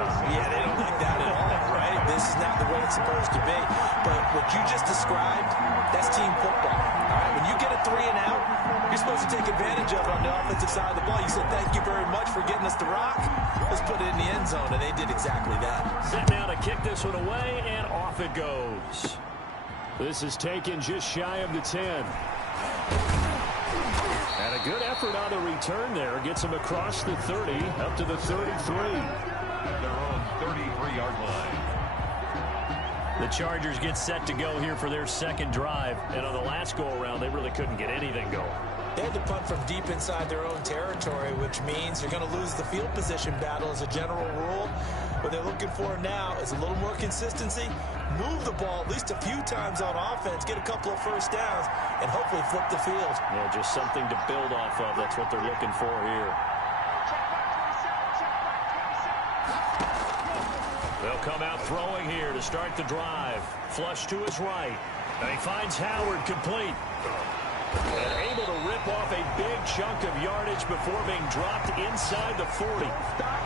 Yeah, they don't like that at all, right? This is not the way it's supposed to be. But what you just described, that's team football. All right, when you get a 3 and out, you're supposed to take advantage of it on the offensive side of the ball. You said, thank you very much for getting us the rock. Let's put it in the end zone, and they did exactly that. Set now to kick this one away, and off it goes. This is taken just shy of the 10. And a good effort on the return there. Gets him across the 30, up to the 33. Their own 33-yard line. The Chargers get set to go here for their second drive. And on the last go-around, they really couldn't get anything going. They had to punt from deep inside their own territory, which means you're going to lose the field position battle as a general rule. What they're looking for now is a little more consistency, move the ball at least a few times on offense, get a couple of first downs, and hopefully flip the field. Yeah, just something to build off of. That's what they're looking for here. They'll come out throwing here to start the drive. Flush to his right. And he finds Howard complete. And able to rip off a big chunk of yardage before being dropped inside the 40.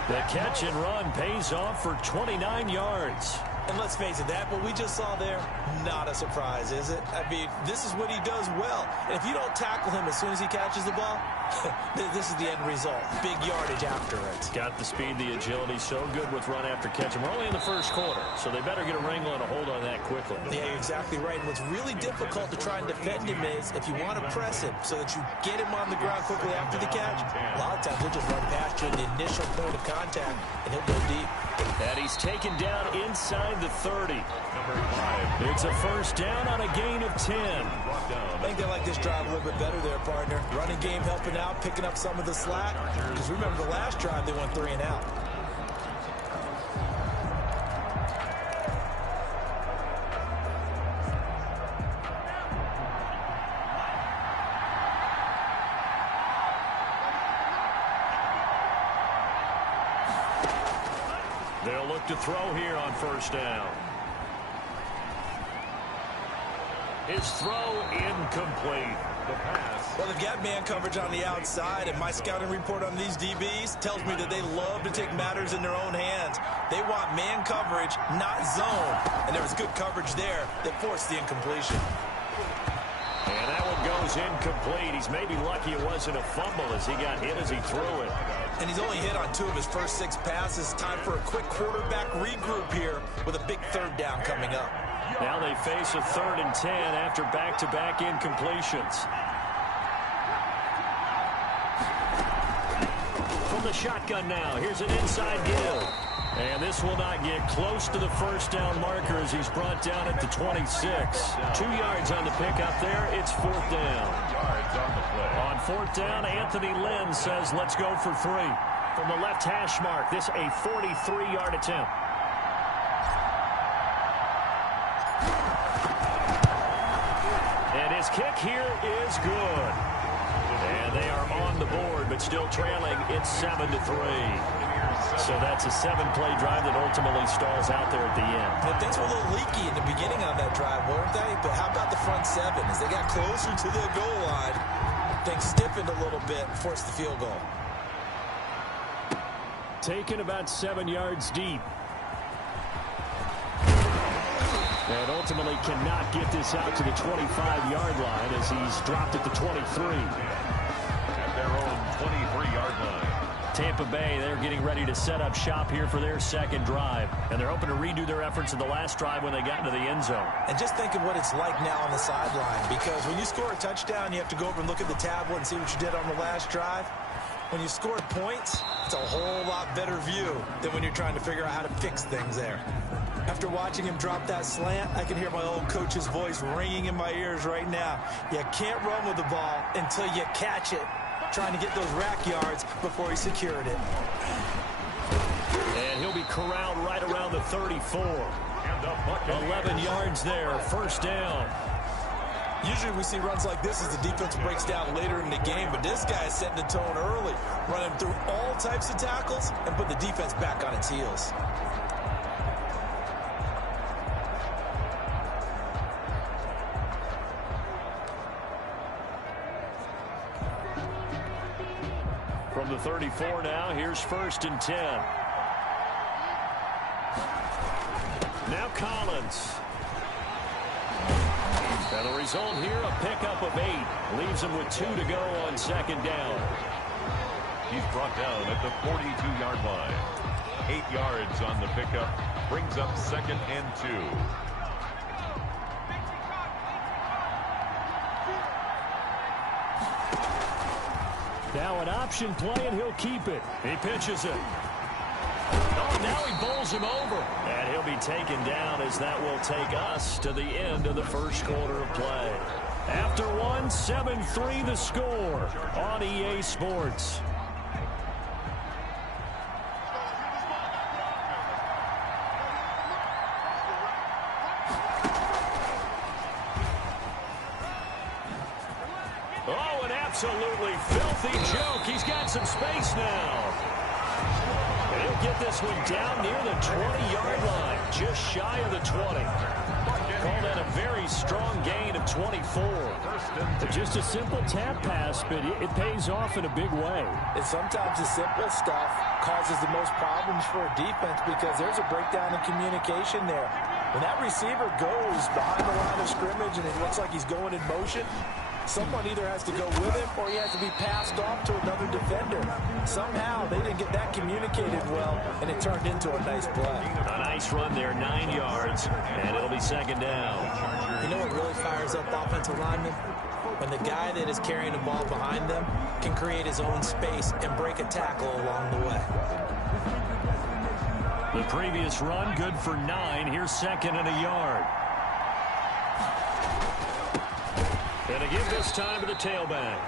The catch and run pays off for 29 yards. And let's face it, that what we just saw there, not a surprise, is it? I mean, this is what he does well. And if you don't tackle him as soon as he catches the ball, this is the end result. Big yardage after it. Got the speed, the agility, so good with run after catch. And we're only in the first quarter, so they better get a wrangle and a hold on that quickly. Yeah, you're exactly right. And what's really difficult to try and defend him is if you want to press him so that you get him on the ground quickly after the catch, a lot of times he'll just run past you in the initial point of contact, and he'll go deep. And he's taken down inside the 30. It's a first down on a gain of 10. I think they like this drive a little bit better there, partner. Running game helping out, picking up some of the slack. Because remember the last drive, they went 3 and out. They'll look to throw here on first down. His throw incomplete. The pass. Well, they've got man coverage on the outside, and my scouting report on these DBs tells me that they love to take matters in their own hands. They want man coverage, not zone. And there was good coverage there that forced the incompletion. And that one goes incomplete. He's maybe lucky it wasn't a fumble as he got hit as he threw it. And he's only hit on 2 of his first 6 passes. Time for a quick quarterback regroup here with a big third down coming up. Now they face a 3rd and 10 after back-to-back incompletions. From the shotgun now, here's an inside give. And this will not get close to the first down marker as he's brought down at the 26. 2 yards on the pickup there. It's 4th down. On 4th down, Anthony Lynn says, let's go for 3. From the left hash mark, this a 43-yard attempt. And his kick here is good. And they are on the board, but still trailing. It's 7-3. So that's a 7-play drive that ultimately stalls out there at the end. But things were a little leaky in the beginning on that drive, weren't they? But how about the front 7? As they got closer to the goal line, things stiffened a little bit and forced the field goal. Taken about 7 yards deep. And ultimately cannot get this out to the 25-yard line as he's dropped at the 23. At their own 23-yard line. Tampa Bay, they're getting ready to set up shop here for their second drive. And they're hoping to redo their efforts in the last drive when they got into the end zone. And just think of what it's like now on the sideline. Because when you score a touchdown, you have to go over and look at the tablet and see what you did on the last drive. When you scored points, it's a whole lot better view than when you're trying to figure out how to fix things there. After watching him drop that slant, I can hear my old coach's voice ringing in my ears right now. You can't run with the ball until you catch it. Trying to get those rack yards before he secured it. And he'll be corralled right around the 34. 11 yards there, first down. Usually we see runs like this as the defense breaks down later in the game, but this guy is setting the tone early, running through all types of tackles and put the defense back on its heels. From the 34 now, here's 1st and 10. Now Collins. And the result here, a pickup of 8. Leaves him with 2 to go on second down. He's brought down at the 42-yard line. 8 yards on the pickup. Brings up 2nd and 2. Now an option play, and he'll keep it. He pitches it. Oh, now he bowls him over. And he'll be taken down as that will take us to the end of the first quarter of play. After one, 7-3 the score on EA Sports. Oh, an absolutely filthy joke. He's got some space now. And he'll get this one down near the 20-yard line, just shy of the 20. Call that a very strong gain of 24. Just a simple tap pass, but it pays off in a big way. And sometimes the simple stuff causes the most problems for a defense because there's a breakdown in communication there. When that receiver goes behind the line of scrimmage and it looks like he's going in motion, someone either has to go with him or he has to be passed off to another defender. Somehow they didn't get that communicated well, and it turned into a nice play. A nice run there, 9 yards, and it'll be second down. You know what really fires up offensive linemen? When the guy that is carrying the ball behind them can create his own space and break a tackle along the way. The previous run, good for 9. Here's 2nd and a yard. And again this time to the tailback.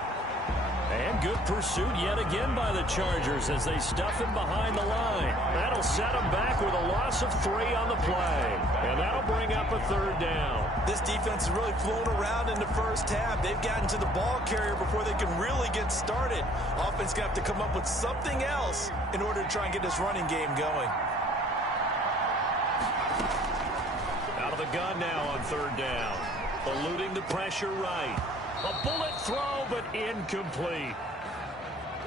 And good pursuit yet again by the Chargers as they stuff him behind the line. That'll set him back with a loss of 3 on the play. And that'll bring up a 3rd down. This defense has really flown around in the first half. They've gotten to the ball carrier before they can really get started. Offense going to have to come up with something else in order to try and get this running game going. Out of the gun now on 3rd down. Eluding the pressure right. A bullet throw, but incomplete.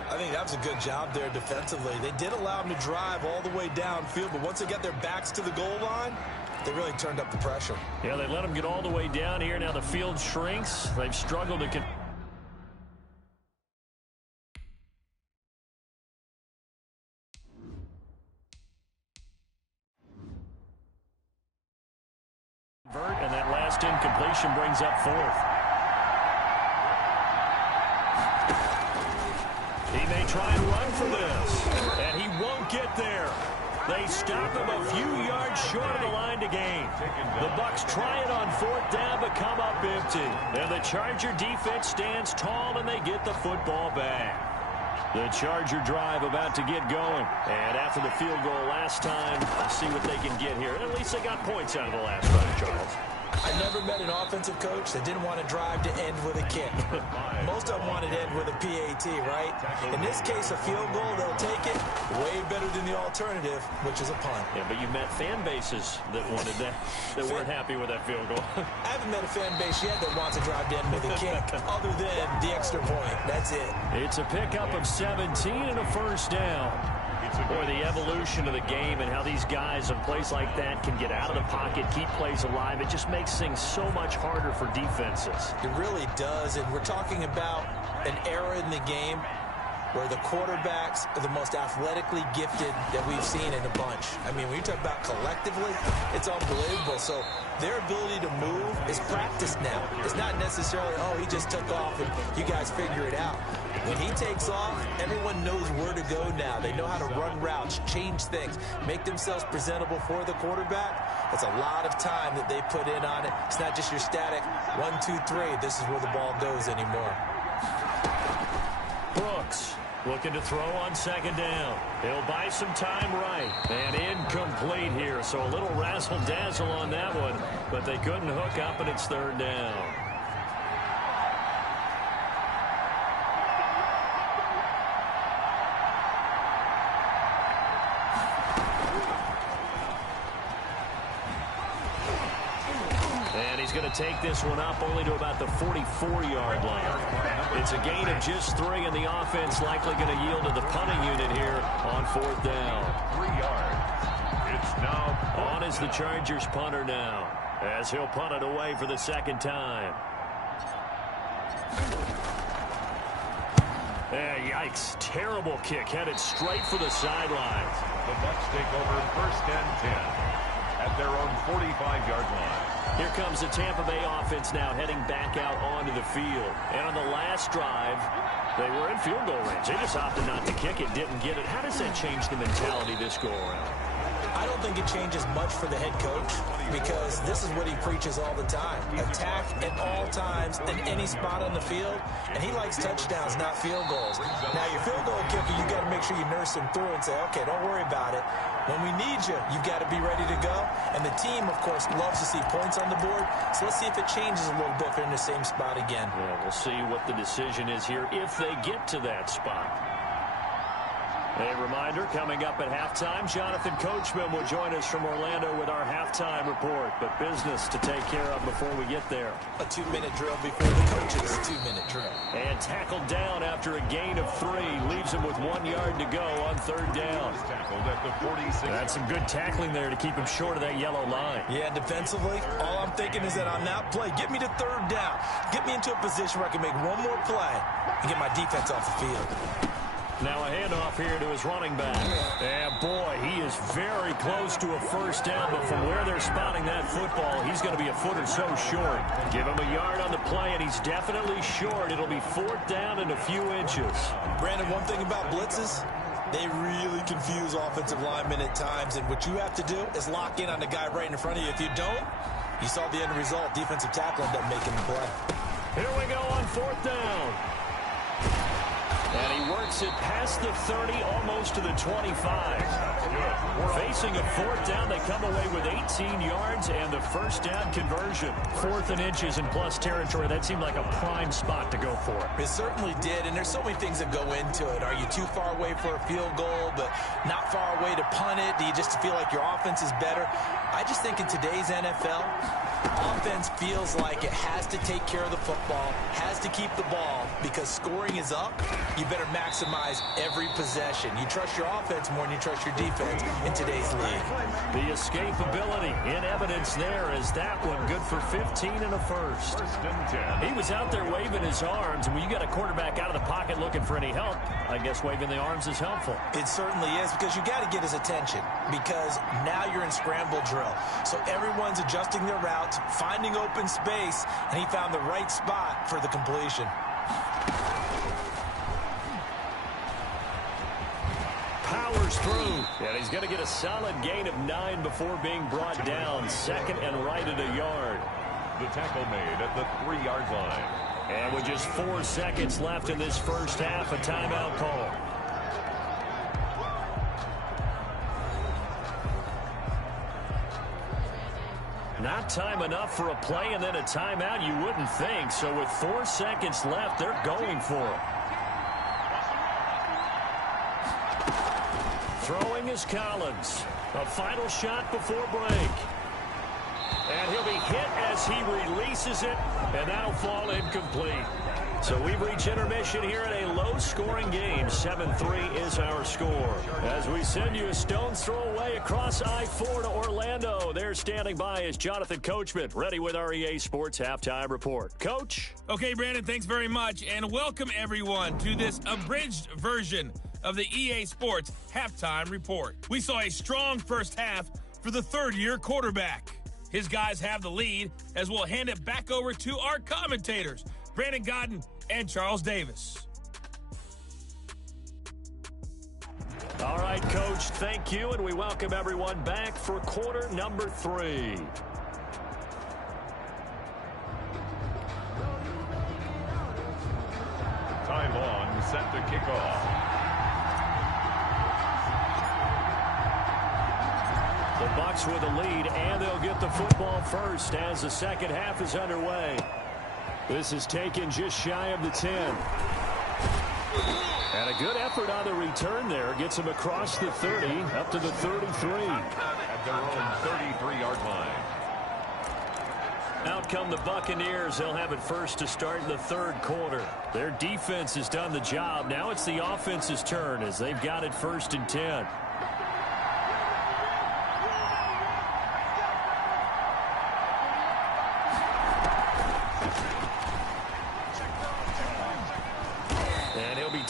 I think that was a good job there defensively. They did allow them to drive all the way downfield, but once they got their backs to the goal line, they really turned up the pressure. Yeah, they let them get all the way down here. Now the field shrinks. They've struggled to convert, and that last incompletion brings up 4th. He may try and run for this, and he won't get there. They stop him a few yards short of the line to gain. The Bucs try it on 4th down, but come up empty. And the Charger defense stands tall, and they get the football back. The Charger drive about to get going. And after the field goal last time, let's see what they can get here. At least they got points out of the last run, Charles. I never met an offensive coach that didn't want to drive to end with a kick. Most of them wanted to end with a PAT, right? In this case, a field goal, they'll take it. Way better than the alternative, which is a punt. Yeah, but you met fan bases that wanted that, that weren't happy with that field goal. I haven't met a fan base yet that wants to drive to end with a kick, other than the extra point. That's it. It's a pickup of 17 and a 1st down. Boy, the evolution of the game and how these guys in plays like that can get out of the pocket, keep plays alive, it just makes things so much harder for defenses. It really does, and we're talking about an era in the game where the quarterbacks are the most athletically gifted that we've seen in a bunch. I mean, when you talk about collectively, it's unbelievable. So their ability to move is practiced now. It's not necessarily, oh, he just took off and you guys figure it out. When he takes off, everyone knows where to go now. They know how to run routes, change things, make themselves presentable for the quarterback. It's a lot of time that they put in on it. It's not just your static 1, 2, 3. This is where the ball goes anymore. Brooks looking to throw on 2nd down. He'll buy some time right. And incomplete here. So a little razzle-dazzle on that one. But they couldn't hook up, and it's 3rd down. He's going to take this one up only to about the 44-yard line. It's a gain of just 3, and the offense likely going to yield to the punting unit here on 4th down. 3 yards. It's now on on is the Chargers punter now, as he'll punt it away for the second time. Yikes. Terrible kick headed straight for the sidelines. The Bucs take over 1st and 10 at their own 45-yard line. Here comes the Tampa Bay offense now heading back out onto the field. And on the last drive, they were in field goal range. They just opted not to kick it, didn't get it. How does that change the mentality this go around? I don't think it changes much for the head coach because this is what he preaches all the time. Attack at all times in any spot on the field, and he likes touchdowns, not field goals. Now, your field goal kicker, you got to make sure you nurse him through and say, okay, don't worry about it. When we need you, you've got to be ready to go. And the team, of course, loves to see points on the board, so let's see if it changes a little bit if they're in the same spot again. Yeah, we'll see what the decision is here if they get to that spot. A reminder, coming up at halftime, Jonathan Coachman will join us from Orlando with our halftime report. But business to take care of before we get there. A 2-minute drill before the coach's 2-minute drill. And tackled down after a gain of 3. Leaves him with 1 yard to go on 3rd down. Tackled at the 46. That's some good tackling there to keep him short of that yellow line. Yeah, defensively, all I'm thinking is that on that play, get me to 3rd down. Get me into a position where I can make one more play and get my defense off the field. Now a handoff here to his running back. And boy, he is very close to a 1st down, but from where they're spotting that football, he's going to be a foot or so short. Give him a yard on the play, and he's definitely short. It'll be 4th down and a few inches. Brandon, one thing about blitzes, they really confuse offensive linemen at times, and what you have to do is lock in on the guy right in front of you. If you don't, you saw the end result. Defensive tackle ended up making the play. Here we go on 4th down. And he works it past the 30, almost to the 25. Facing a 4th down, they come away with 18 yards and the 1st down conversion. 4th and inches in plus territory. That seemed like a prime spot to go for. It certainly did, and there's so many things that go into it. Are you too far away for a field goal, but not far away to punt it? Do you just feel like your offense is better? I just think in today's NFL, offense feels like it has to take care of the football, has to keep the ball, because scoring is up. You better maximize every possession. You trust your offense more than you trust your defense in today's league. The escapability in evidence there is that one good for 15 and a 1st. 1st and 10. He was out there waving his arms, and when you got a quarterback out of the pocket looking for any help, I guess waving the arms is helpful. It certainly is, because you got to get his attention, because now you're in scramble drill. So everyone's adjusting their routes, finding open space, and he found the right spot for the completion. Powers through, and he's going to get a solid gain of 9 before being brought down. 2nd and right at a yard. The tackle made at the 3-yard line. And with just 4 seconds left in this 1st half, a timeout call. Not time enough for a play and then a timeout, you wouldn't think. So with 4 seconds left, they're going for it. Throwing is Collins. A final shot before break. And he'll be hit as he releases it, and that'll fall incomplete. So we've reached intermission here in a low-scoring game. 7-3 is our score. As we send you a stone's throw away across I-4 to Orlando. There standing by is Jonathan Coachman, ready with our EA Sports Halftime Report. Coach? Okay, Brandon, thanks very much, and welcome everyone to this abridged version of the EA Sports Halftime Report. We saw a strong 1st half for the 3rd-year quarterback. His guys have the lead as we'll hand it back over to our commentators, Brandon Godden and Charles Davis. All right, Coach, thank you, and we welcome everyone back for quarter number 3. Time on, set to kick off. The Bucs with a lead, and they'll get the football first as the 2nd half is underway. This is taken just shy of the 10. And a good effort on the return there. Gets him across the 30, up to the 33. At their own 33-yard line. Out come the Buccaneers. They'll have it first to start in the 3rd quarter. Their defense has done the job. Now it's the offense's turn as they've got it 1st and 10.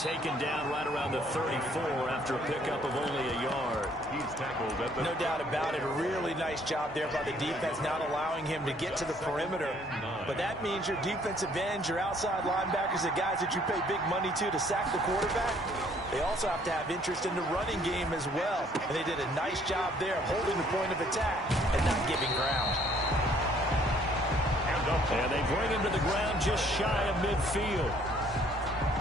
taken down right around the 34 after a pickup of only a yard. He's tackled at the... No doubt about it. A really nice job there by the defense, not allowing him to get to the perimeter. But that means your defensive ends, your outside linebackers, the guys that you pay big money to sack the quarterback, they also have to have interest in the running game as well. And they did a nice job there of holding the point of attack and not giving ground. And they bring him to the ground just shy of midfield.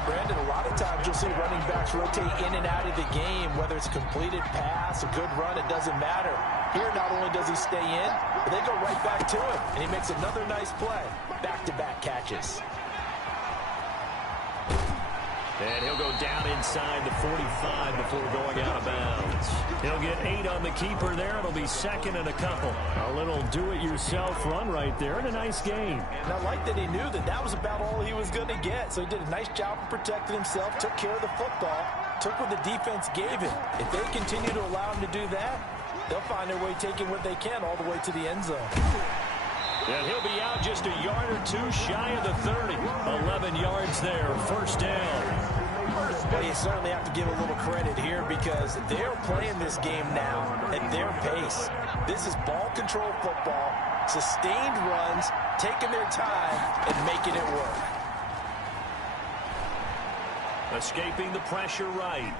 Brandon, a lot of times you'll see running backs rotate in and out of the game, whether it's a completed pass, a good run, it doesn't matter. Here, not only does he stay in, but they go right back to him, and he makes another nice play. Back-to-back catches. And he'll go down inside the 45 before going out of bounds. He'll get 8 on the keeper there. It'll be second and a couple. A little do-it-yourself run right there and a nice game. And I like that he knew that that was about all he was going to get. So he did a nice job of protecting himself, took care of the football, took what the defense gave him. If they continue to allow him to do that, they'll find their way taking what they can all the way to the end zone. And he'll be out just a yard or two shy of the 30. 11 yards there, first down. Well, you certainly have to give a little credit here because they're playing this game now at their pace. This is ball control football, sustained runs, taking their time and making it work. Escaping the pressure right.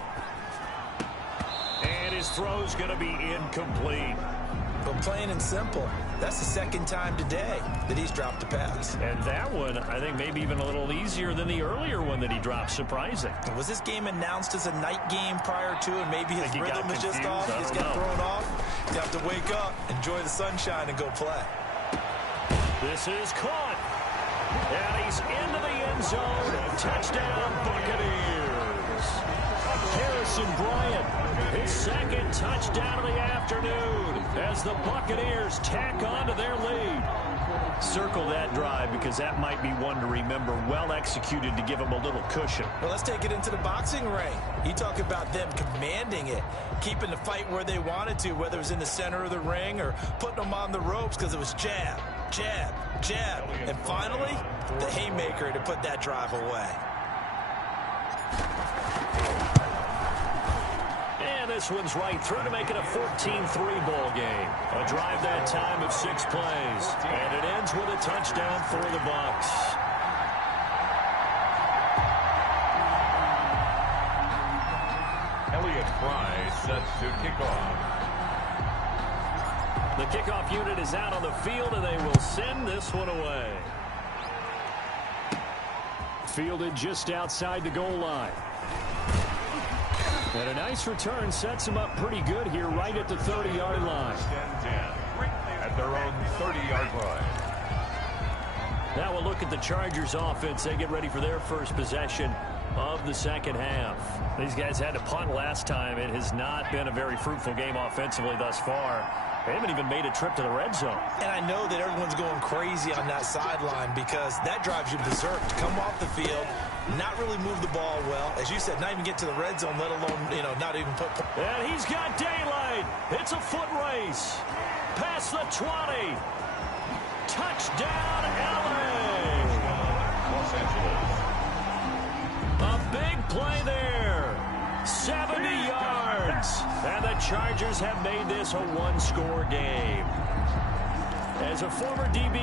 And his throw's going to be incomplete. But plain and simple, that's the second time today that he's dropped a pass. And that one, I think, maybe even a little easier than the earlier one that he dropped. Surprising. Was this game announced as a night game prior to, and maybe his rhythm is just off? He just got thrown off. You have to wake up, enjoy the sunshine, and go play. This is caught. And he's into the end zone. Touchdown, Buccaneers. Harrison Bryant, his second touchdown of the afternoon as the Buccaneers tack on to their lead. Circle that drive because that might be one to remember. Well executed to give them a little cushion. Well, let's take it into the boxing ring. You talk about them commanding it, keeping the fight where they wanted to, whether it was in the center of the ring or putting them on the ropes because it was jab, jab, jab. And finally, the haymaker to put that drive away. This one's right through to make it a 14-3 ball game. A drive that time of 6 plays. And it ends with a touchdown for the Bucs. Elliott Fry set to kick off. The kickoff unit is out on the field, and they will send this one away. Fielded just outside the goal line. And a nice return sets them up pretty good here right at the 30-yard line. At their own 30-yard line. Now we'll look at the Chargers offense. They get ready for their first possession of the second half. These guys had to punt last time. It has not been a very fruitful game offensively thus far. They haven't even made a trip to the red zone. And I know that everyone's going crazy on that sideline because that drives you berserk to come off the field, not really move the ball well. As you said, not even get to the red zone, let alone, not even put... And he's got daylight. It's a foot race. Past the 20. Touchdown, LA. Los Angeles. A big play there. 70 yards. And the Chargers have made this a one-score game. As a former DB,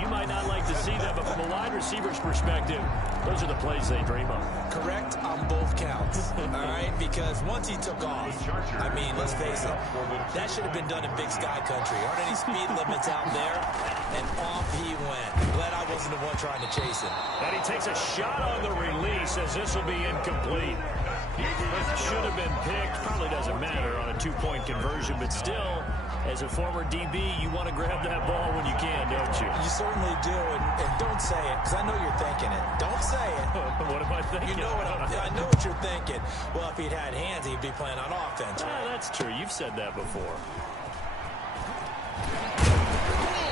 you might not like to see that, but from a wide receiver's perspective, those are the plays they dream of. Correct on both counts, all right? Because once he took off, I mean, let's face it, that should have been done in Big Sky Country. Aren't any speed limits out there? And off he went. Glad I wasn't the one trying to chase him. And he takes a shot on the release as this will be incomplete. Should have been picked. Probably doesn't matter on a two-point conversion, but still, as a former DB, you want to grab that ball when you can, don't you? You certainly do, and don't say it, because I know you're thinking it. Don't say it. What am I thinking? You know I know what you're thinking. Well, if he'd had hands, he'd be playing on offense. Right? That's true. You've said that before.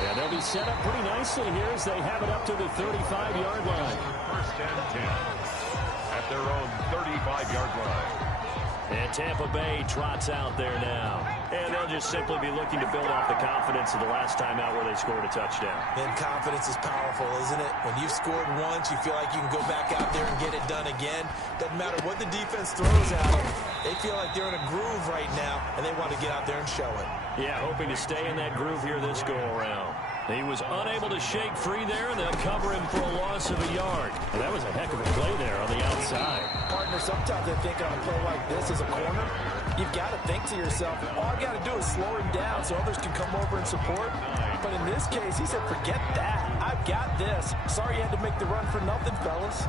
Yeah, they'll be set up pretty nicely here as they have it up to the 35-yard line. First and 10 at their own 35-yard line. And Tampa Bay trots out there now. And they'll just simply be looking to build off the confidence of the last time out where they scored a touchdown. And confidence is powerful, isn't it? When you've scored once, you feel like you can go back out there and get it done again. Doesn't matter what the defense throws at them. They feel like they're in a groove right now, and they want to get out there and show it. Yeah, hoping to stay in that groove here this go-around. He was unable to shake free there, and they'll cover him for a loss of a yard. And that was a heck of a play there on the outside. Partner, sometimes I think on a play like this as a corner, you've got to think to yourself, all I got to do is slow him down so others can come over and support. But in this case, he said, forget that. I've got this. Sorry you had to make the run for nothing, fellas.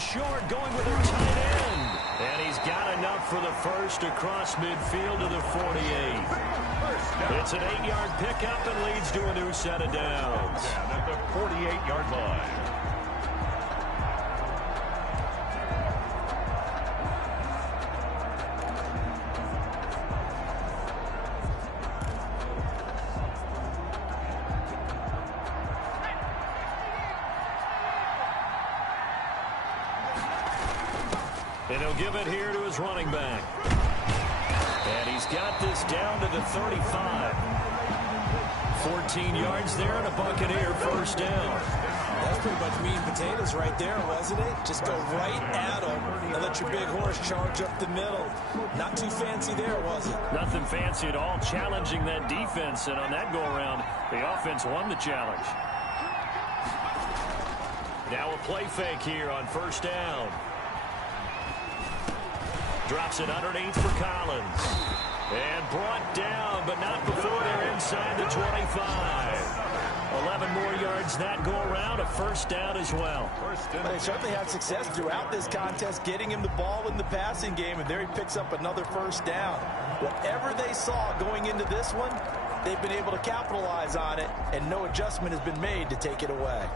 Short, going with their tight end. And he's got enough for the first across midfield to the 48. It's an 8-yard pickup and leads to a new set of downs. At the 48-yard line. And he'll give it here to his running back. And he's got this down to the 35. 14 yards there and a Buccaneer first down. That's pretty much meat and potatoes right there, wasn't it? Just go right at them and let your big horse charge up the middle. Not too fancy there, was it? Nothing fancy at all, challenging that defense. And on that go-around, the offense won the challenge. Now a play fake here on first down. Drops it underneath for Collins. And brought down, but not before they're inside the 25. 11 more yards that go around, a first down as well. They certainly had success throughout this contest, getting him the ball in the passing game, and there he picks up another first down. Whatever they saw going into this one, they've been able to capitalize on it, and no adjustment has been made to take it away.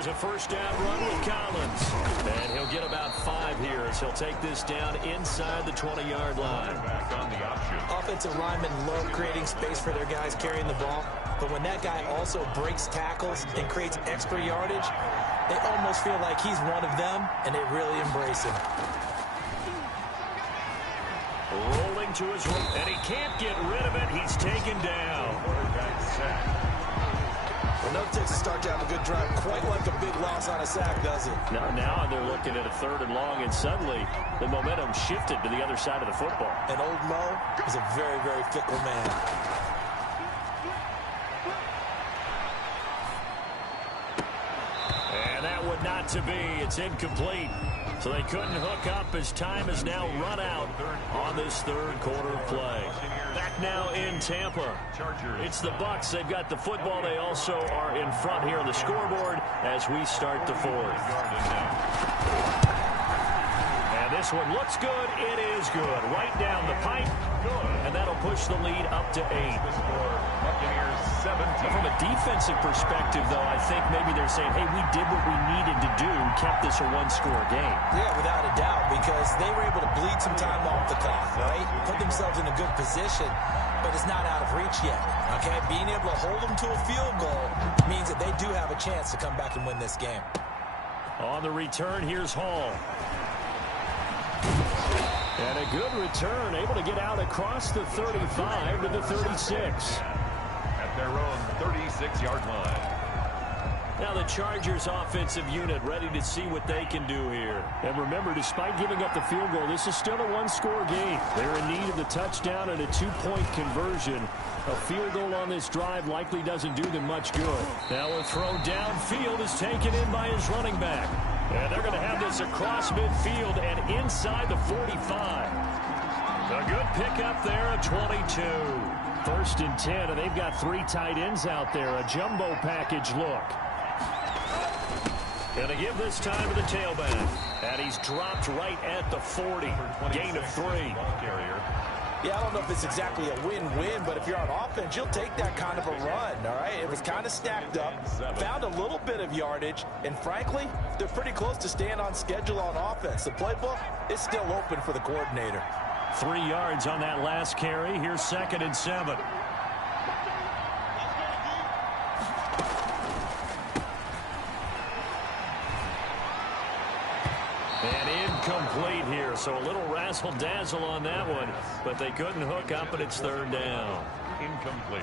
Here's a first down run with Collins. And he'll get about 5 here as he'll take this down inside the 20-yard line. Back on the option. Offensive linemen love creating space for their guys carrying the ball. But when that guy also breaks tackles and creates extra yardage, they almost feel like he's one of them, and they really embrace him. Rolling to his right, and he can't get rid of it. He's taken down. Quarterback sack. Well, no takes to start to have a good drive, quite like a big loss on a sack, does it? Now they're looking at a 3rd and long, and suddenly the momentum shifted to the other side of the football. And old Mo is a very, very fickle man. And that would not to be. It's incomplete. So they couldn't hook up as time has now run out on this 3rd quarter of play. Back now in Tampa. It's the Bucs. They've got the football. They also are in front here on the scoreboard as we start the 4th. And this one looks good. It is good. Right down the pipe. And that'll push the lead up to 8. Buccaneers 17. From a defensive perspective, though, I think maybe they're saying, hey, we did what we needed to do, kept this a 1-score game. Yeah, without a doubt, because they were able to bleed some time off the clock, right? Put themselves in a good position, but it's not out of reach yet, okay? Being able to hold them to a field goal means that they do have a chance to come back and win this game. On the return, here's Hall. And a good return, able to get out across the 35 to the 36. At their own 36-yard line. Now the Chargers offensive unit ready to see what they can do here. And remember, despite giving up the field goal, this is still a 1-score game. They're in need of the touchdown and a 2-point conversion. A field goal on this drive likely doesn't do them much good. Now a throw downfield is taken in by his running back. And they're going to have this across midfield and inside the 45. A good pickup there, a 22. 1st and 10, and they've got 3 tight ends out there. A jumbo package look. Going to give this time to the tailback. And he's dropped right at the 40. Gain of 3. Yeah, I don't know if it's exactly a win-win, but if you're on offense, you'll take that kind of a run, all right? It was kind of stacked up, found a little bit of yardage, and frankly, they're pretty close to staying on schedule on offense. The playbook is still open for the coordinator. 3 yards on that last carry. Here's 2nd and 7. And incomplete here, so a little razzle-dazzle on that one, but they couldn't hook up, and it's 3rd down. Incomplete.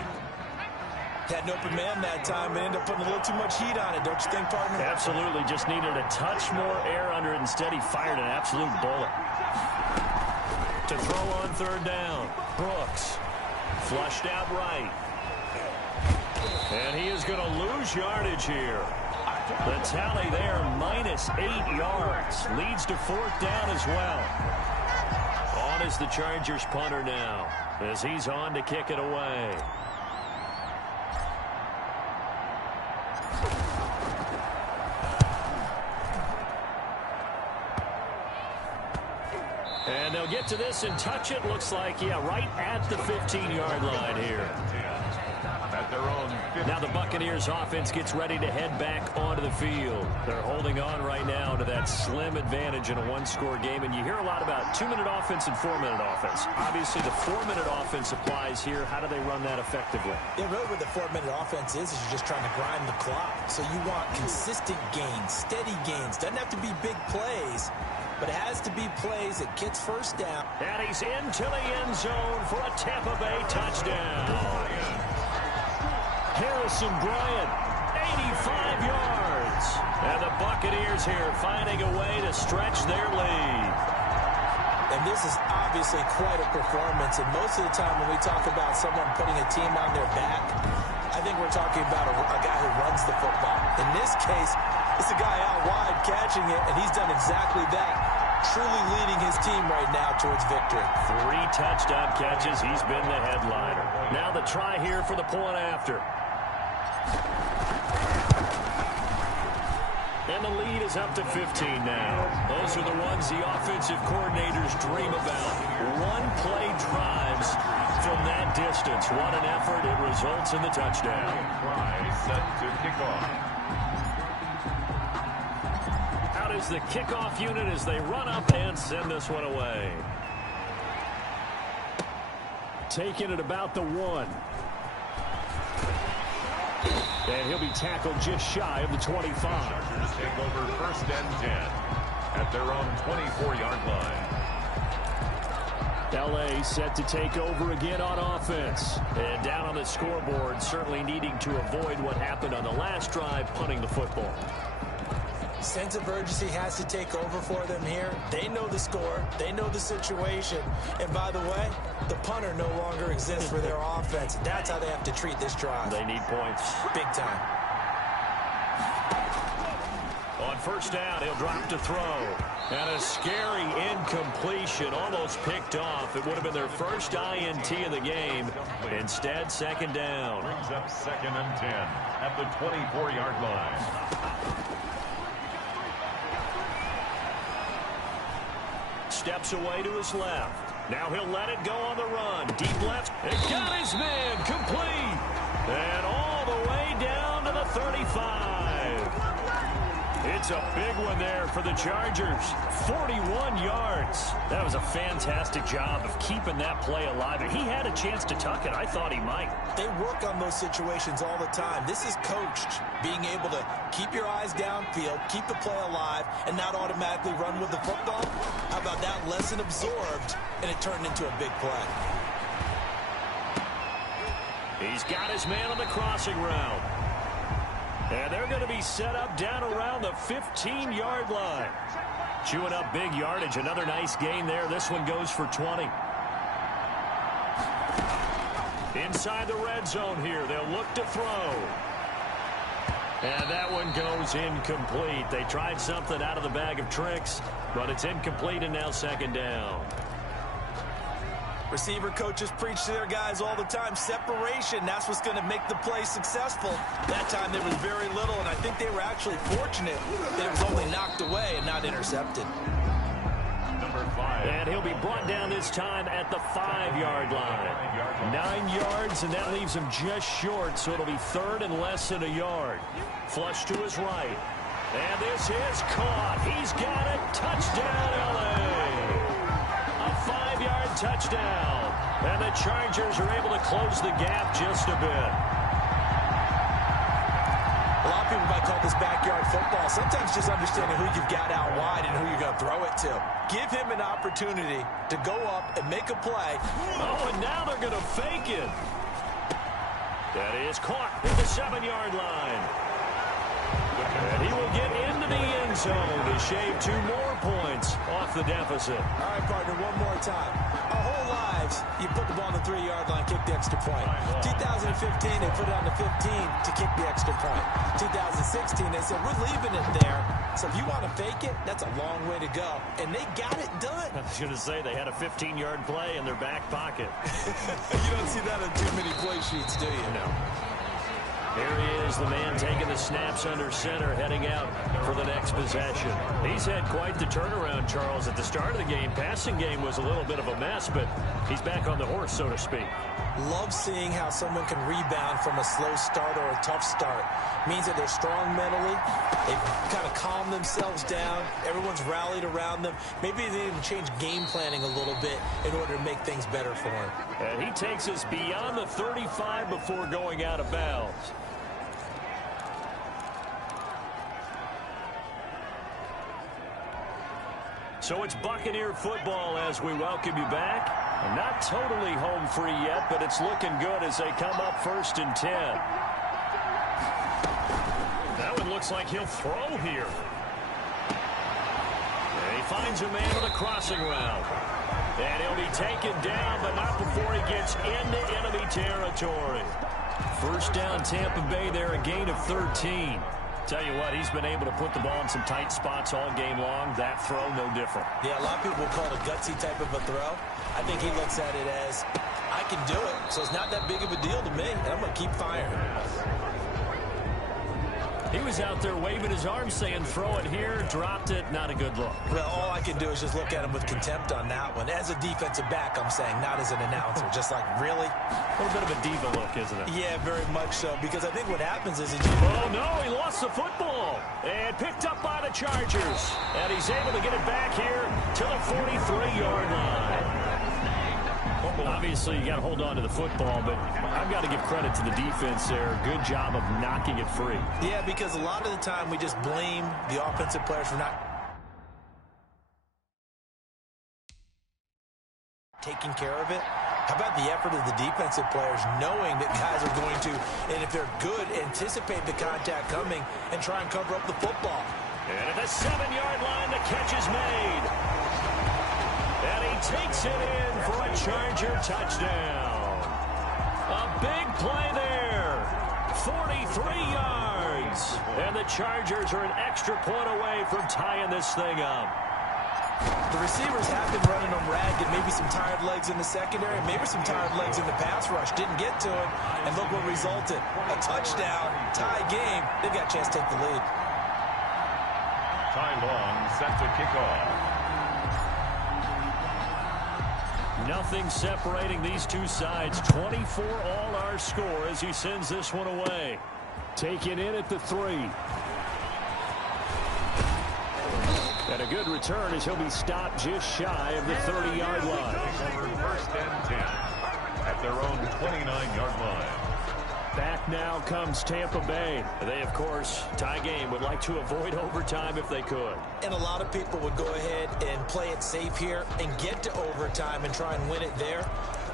Had an open man that time and ended up putting a little too much heat on it, don't you think, partner? Absolutely, just needed a touch more air under it. Instead, he fired an absolute bullet. To throw on 3rd down, Brooks. Flushed out right. And he is going to lose yardage here. The tally there, minus 8 yards. Leads to 4th down as well. On is the Chargers punter now, as he's on to kick it away. And they'll get to this and touch it. Looks like, yeah, right at the 15-yard line here. At their own 50. Now the Buccaneers offense gets ready to head back onto the field. They're holding on right now to that slim advantage in a 1-score game. And you hear a lot about 2-minute offense and 4-minute offense. Obviously, the 4-minute offense applies here. How do they run that effectively? Yeah, really what the 4-minute offense is you're just trying to grind the clock. So you want consistent gains, steady gains. Doesn't have to be big plays, but it has to be plays that gets 1st down. And he's into the end zone for a Tampa Bay touchdown. Harrison Bryant, 85 yards. And the Buccaneers here finding a way to stretch their lead. And this is obviously quite a performance. And most of the time when we talk about someone putting a team on their back, I think we're talking about a guy who runs the football. In this case, it's a guy out wide catching it, and he's done exactly that. Truly leading his team right now towards victory. 3 touchdown catches. He's been the headliner. Now the try here for the point after. And the lead is up to 15 now. Those are the ones the offensive coordinators dream about. One-play drives from that distance. What an effort. It results in the touchdown. Try set to kick off. is the kickoff unit as they run up and send this one away. Taking it about the 1. And he'll be tackled just shy of the 25. Chargers take over 1st and 10 at their own 24-yard line. L.A. set to take over again on offense. And down on the scoreboard, certainly needing to avoid what happened on the last drive, punting the football. Sense of urgency has to take over for them here. They know the score. They know the situation. And by the way, the punter no longer exists for their offense. That's how they have to treat this drive. They need points. Big time. On 1st down, he'll drop to throw. And a scary incompletion, almost picked off. It would have been their first INT of the game. Instead, 2nd down. Brings up 2nd and 10 at the 24-yard line. Steps away to his left. Now he'll let it go on the run. Deep left. It got his man complete. And all the way down to the 35. It's a big one there for the Chargers. 41 yards. That was a fantastic job of keeping that play alive. And he had a chance to tuck it. I thought he might. They work on those situations all the time. This is coached. Being able to keep your eyes downfield, keep the play alive, and not automatically run with the football. How about that lesson absorbed, and it turned into a big play. He's got his man on the crossing route. And they're going to be set up down around the 15-yard line. Chewing up big yardage. Another nice gain there. This one goes for 20. Inside the red zone here. They'll look to throw. And that one goes incomplete. They tried something out of the bag of tricks, but it's incomplete, and now 2nd down. Receiver coaches preach to their guys all the time. Separation, that's what's going to make the play successful. That time there was very little, and I think they were actually fortunate that it was only knocked away and not intercepted. Number 5. And he'll be brought down this time at the 5-yard line. 9 yards, and that leaves him just short, so it'll be 3rd and less than a yard. Flush to his right. And this is caught. He's got it. Touchdown, L.A. A 5-yard touchdown. And the Chargers are able to close the gap just a bit. A lot of people might call this backyard football. Sometimes just understanding who you've got out wide and who you're going to throw it to. Give him an opportunity to go up and make a play. Oh, and now they're going to fake it. That is caught at the 7-yard line. And he will get into the end zone to shave 2 more points off the deficit. All right, partner, one more time. Our whole lives, you put the ball on the 3-yard line, kick the extra point. 2015, they put it on the 15 to kick the extra point. 2016, they said, we're leaving it there. So if you want to fake it, that's a long way to go. And they got it done. I was going to say, they had a 15-yard play in their back pocket. You don't see that on too many play sheets, do you? No. Here he is, the man taking the snaps under center, heading out for the next possession. He's had quite the turnaround, Charles. At the start of the game, passing game was a little bit of a mess, but he's back on the horse, so to speak. Love seeing how someone can rebound from a slow start or a tough start. Means that they're strong mentally. They've kind of calmed themselves down. Everyone's rallied around them. Maybe they even change game planning a little bit in order to make things better for him. And he takes us beyond the 35 before going out of bounds. So it's Buccaneer football as we welcome you back. And not totally home free yet, but it's looking good as they come up 1st and 10. That one looks like he'll throw here. And he finds a man on the crossing route. And he'll be taken down, but not before he gets into enemy territory. 1st down, Tampa Bay there, a gain of 13. Tell you what, he's been able to put the ball in some tight spots all game long. That throw, no different. Yeah, a lot of people will call it a gutsy type of a throw. I think he looks at it as, I can do it, so it's not that big of a deal to me, and I'm going to keep firing. He was out there waving his arms saying, throw it here, dropped it, not a good look. Well, all I can do is just look at him with contempt on that one. As a defensive back, I'm saying, not as an announcer. Just like, really? A little bit of a diva look, isn't it? Yeah, very much so, because I think what happens is... Oh, no, he lost the football. And picked up by the Chargers. And he's able to get it back here to the 43-yard line. Obviously, you got to hold on to the football, but I've got to give credit to the defense there. Good job of knocking it free. Yeah, because a lot of the time we just blame the offensive players for not taking care of it. How about the effort of the defensive players knowing that guys are going to, and if they're good, anticipate the contact coming and try and cover up the football. And at the 7-yard line, the catch is made. And he takes it in for a Charger touchdown. A big play there. 43 yards. And the Chargers are an extra point away from tying this thing up. The receivers have been running them ragged, maybe some tired legs in the secondary, maybe some tired legs in the pass rush. Didn't get to it, and look what resulted. A touchdown, tie game. They've got a chance to take the lead. Ty Long set to kick off. Nothing separating these two sides. 24 all our score as he sends this one away. Taken in at the 3. And a good return as he'll be stopped just shy of the 30-yard line. Over 1st and 10 at their own 29-yard line. Back now comes Tampa Bay. They, of course, tie game, would like to avoid overtime if they could. And a lot of people would go ahead and play it safe here and get to overtime and try and win it there.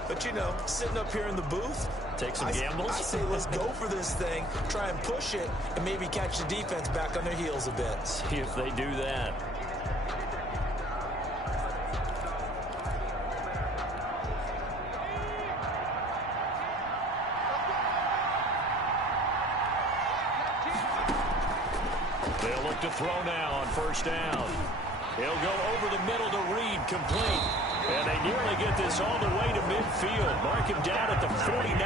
But, you know, sitting up here in the booth, take some gambles. I say let's go for this thing, try and push it, and maybe catch the defense back on their heels a bit. See if they do that. They'll look to throw now on 1st down. He'll go over the middle to Reed, complete. And they nearly get this all the way to midfield. Mark him down at the 49.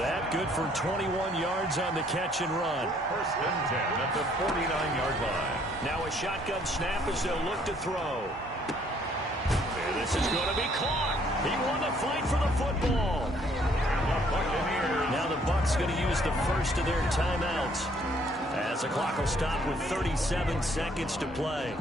That good for 21 yards on the catch and run. 1st and 10 at the 49-yard line. Now a shotgun snap as they'll look to throw. And this is going to be caught. He won the fight for the football. Now the Bucs going to use the first of their timeouts, as the clock will stop with 37 seconds to play.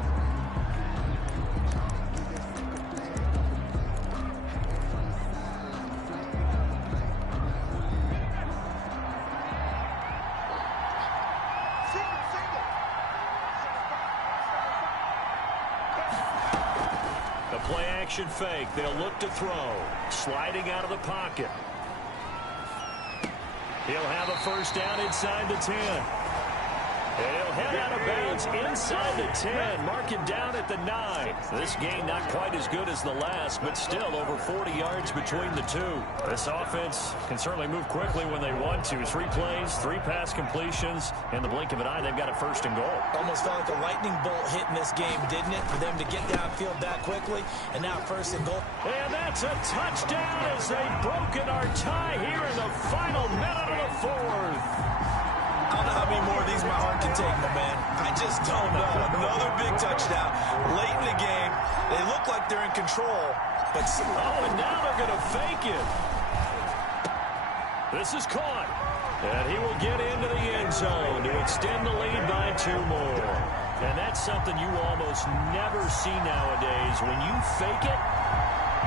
The play action fake. They'll look to throw. Sliding out of the pocket. He'll have a 1st down inside the 10. And he'll head out of bounds inside the 10. Mark him down at the 9. This game not quite as good as the last, but still over 40 yards between the two. This offense can certainly move quickly when they want to. 3 plays, 3 pass completions. In the blink of an eye, they've got a 1st and goal. Almost felt like a lightning bolt hit in this game, didn't it? For them to get downfield that quickly, and now 1st and goal. And that's a touchdown as they've broken our tie here in the final minute of the 4th. I don't know how many more of these my heart can take, my man. I just don't know. Another big touchdown late in the game. They look like they're in control, but... Oh, and now they're going to fake it. This is caught. And he will get into the end zone to extend the lead by 2 more. And that's something you almost never see nowadays. When you fake it,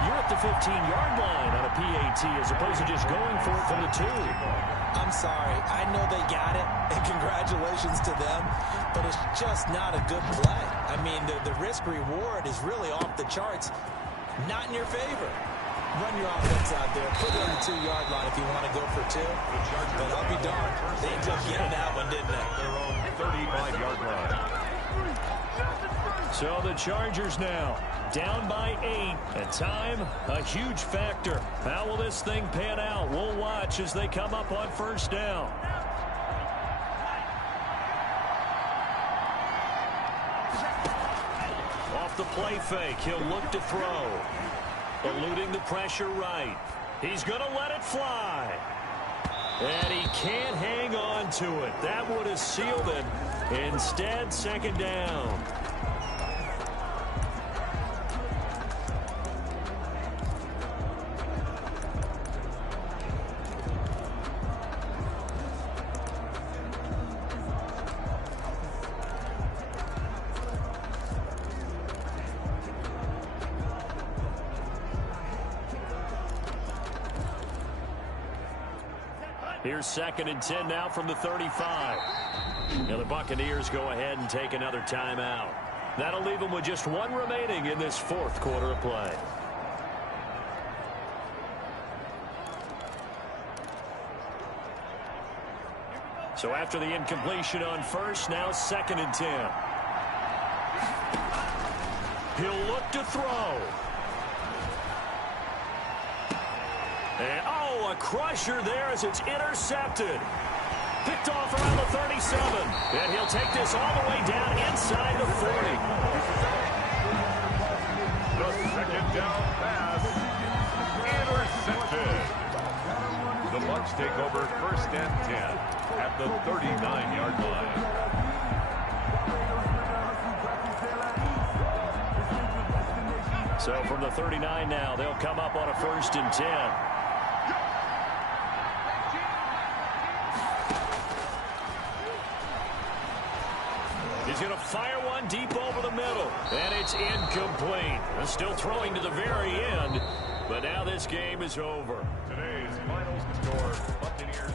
you're at the 15-yard line on a PAT as opposed to just going for it from the 2. I'm sorry. I know they got it, and congratulations to them, but it's just not a good play. I mean, the risk-reward is really off the charts. Not in your favor. Run your offense out there. Put it on the 2-yard line if you want to go for 2. But I'll be darned. They ended up getting that one, didn't they? Their own 35-yard line. So the Chargers now down by 8. And time, a huge factor. How will this thing pan out? We'll watch as they come up on 1st down. Off the play fake, he'll look to throw. Eluding the pressure right. He's going to let it fly. And he can't hang on to it. That would have sealed it. Instead, second down. Here's 2nd and 10 now from the 35. Now the Buccaneers go ahead and take another timeout. That'll leave them with just one remaining in this 4th quarter of play. So after the incompletion on first, now 2nd and 10. He'll look to throw. And, oh, a crusher there as it's intercepted. Picked off around the 37. And he'll take this all the way down inside the 40. The second down pass. Intercepted. The Bucs take over 1st and 10 at the 39-yard line. So from the 39 now, they'll come up on a 1st and 10. He's going to fire one deep over the middle. And it's incomplete. Still throwing to the very end. But now this game is over. Today's final score, Buccaneers